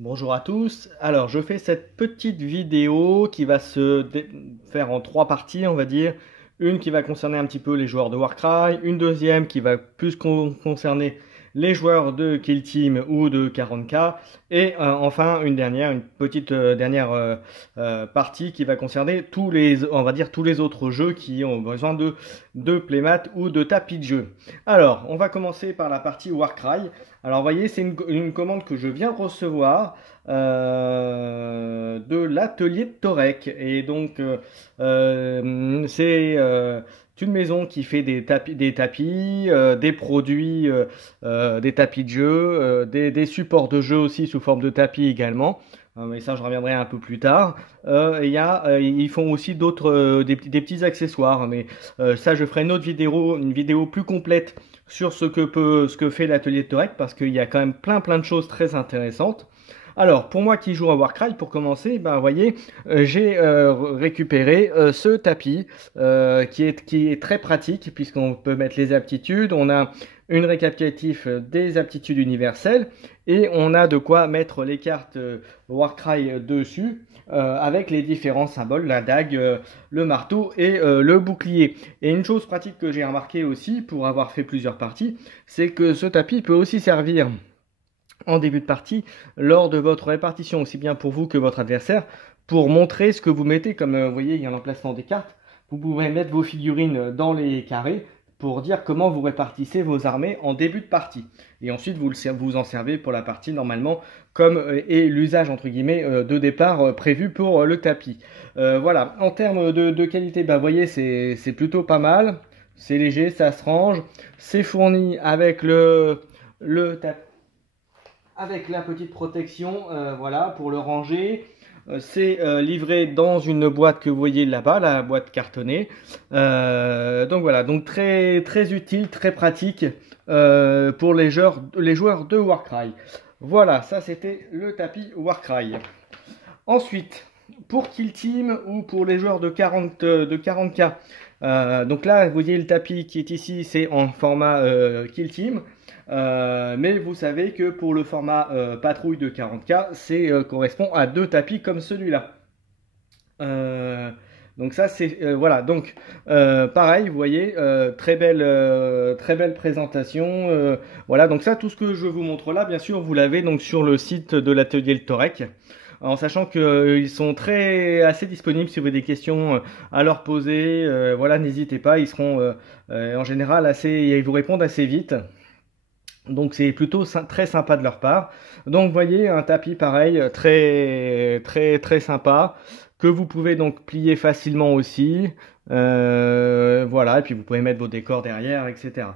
Bonjour à tous. Alors, je fais cette petite vidéo qui va se faire en trois parties, on va dire. Une qui va concerner un petit peu les joueurs de Warcry, une deuxième qui va plus concerner les joueurs de Kill Team ou de 40K, et enfin une petite dernière partie qui va concerner tous les, on va dire tous les autres jeux qui ont besoin de playmat ou de tapis de jeu. Alors, on va commencer par la partie Warcry. Alors, vous voyez, c'est une commande que je viens de recevoir de l'atelier de Torek. Et donc, c'est une maison qui fait des tapis, des produits, des tapis de jeu, des supports de jeu aussi sous forme de tapis également. Mais ça, je reviendrai un peu plus tard. Ils font aussi d'autres, des petits accessoires. Mais ça, je ferai une vidéo plus complète sur ce que fait l'atelier de Torek parce qu'il y a quand même plein de choses très intéressantes. Alors, pour moi qui joue à Warcry, pour commencer, ben, vous voyez, j'ai récupéré ce tapis qui est très pratique puisqu'on peut mettre les aptitudes, on a une récapitulatif des aptitudes universelles et on a de quoi mettre les cartes Warcry dessus avec les différents symboles, la dague, le marteau et le bouclier. Et une chose pratique que j'ai remarqué aussi pour avoir fait plusieurs parties, c'est que ce tapis peut aussi servir en début de partie lors de votre répartition, aussi bien pour vous que votre adversaire, pour montrer ce que vous mettez. Comme vous voyez, il y a l'emplacement des cartes. Vous pouvez mettre vos figurines dans les carrés pour dire comment vous répartissez vos armées en début de partie. Et ensuite, vous en servez pour la partie normalement comme est l'usage entre guillemets de départ prévu pour le tapis. Voilà, en termes de qualité, bah, vous voyez, c'est plutôt pas mal. C'est léger, ça se range. C'est fourni avec le tapis avec la petite protection, voilà, pour le ranger. C'est livré dans une boîte que vous voyez là-bas, la boîte cartonnée. Donc voilà, donc très utile, très pratique pour les joueurs de Warcry. Voilà, ça c'était le tapis Warcry. Ensuite, pour Kill Team ou pour les joueurs de 40K, donc là, vous voyez le tapis qui est ici, c'est en format Kill Team. Mais vous savez que pour le format patrouille de 40K, c'est correspond à deux tapis comme celui-là. Donc ça c'est voilà donc pareil vous voyez très belle présentation voilà donc ça tout ce que je vous montre là bien sûr vous l'avez donc sur le site de l'atelier Le Torek en sachant qu'ils sont assez disponibles si vous avez des questions à leur poser voilà n'hésitez pas ils seront en général ils vous répondent assez vite. Donc c'est plutôt très sympa de leur part. Donc vous voyez un tapis pareil, très sympa, que vous pouvez donc plier facilement aussi. Voilà, et puis vous pouvez mettre vos décors derrière, etc.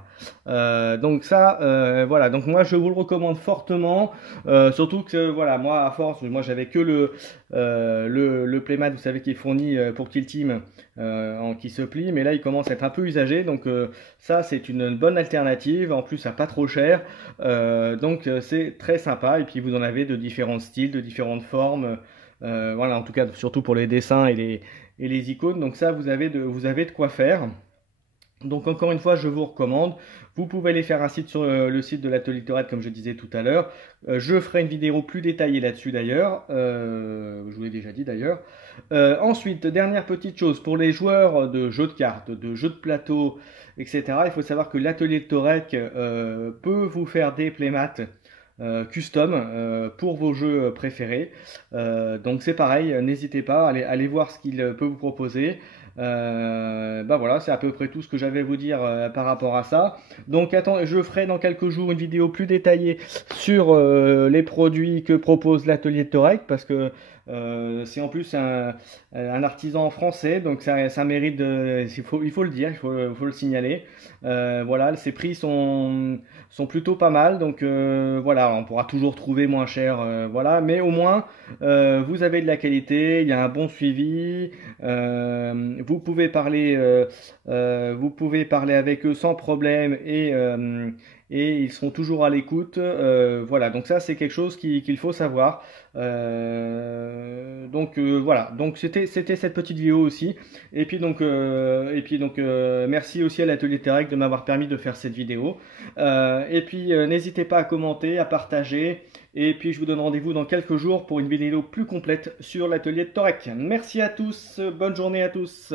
Donc ça, voilà. Donc moi je vous le recommande fortement, surtout que voilà, moi à force, moi j'avais que le playmat, vous savez, qui est fourni pour Kill Team, qui se plie, mais là il commence à être un peu usagé, donc ça c'est une bonne alternative. En plus, à pas trop cher, donc c'est très sympa. Et puis vous en avez de différents styles, de différentes formes. Voilà, en tout cas surtout pour les dessins et les icônes. Donc ça, vous avez de quoi faire. Donc encore une fois, je vous recommande. Vous pouvez aller faire un site sur le site de l'atelier Tourette, comme je disais tout à l'heure. Je ferai une vidéo plus détaillée là-dessus d'ailleurs. Je vous l'ai déjà dit d'ailleurs. Ensuite, dernière petite chose, pour les joueurs de jeux de cartes, de jeux de plateau, etc., il faut savoir que l'atelier de Torek peut vous faire des playmats custom pour vos jeux préférés. Donc c'est pareil, n'hésitez pas, allez voir ce qu'il peut vous proposer. Bah voilà, c'est à peu près tout ce que j'avais à vous dire par rapport à ça. Donc attends, je ferai dans quelques jours une vidéo plus détaillée sur les produits que propose l'atelier de Torek parce que c'est en plus un artisan français, donc ça mérite il faut le dire, faut le signaler. Voilà, ses prix sont plutôt pas mal, donc voilà, on pourra toujours trouver moins cher, voilà, mais au moins vous avez de la qualité, il y a un bon suivi, vous pouvez parler avec eux sans problème et ils seront toujours à l'écoute. Voilà, donc ça c'est quelque chose qu'il faut savoir. Voilà, donc c'était cette petite vidéo aussi. Merci aussi à l'atelier Terek de m'avoir permis de faire cette vidéo. N'hésitez pas à commenter, à partager. Et puis je vous donne rendez-vous dans quelques jours pour une vidéo plus complète sur l'atelier de Torek. Merci à tous, bonne journée à tous.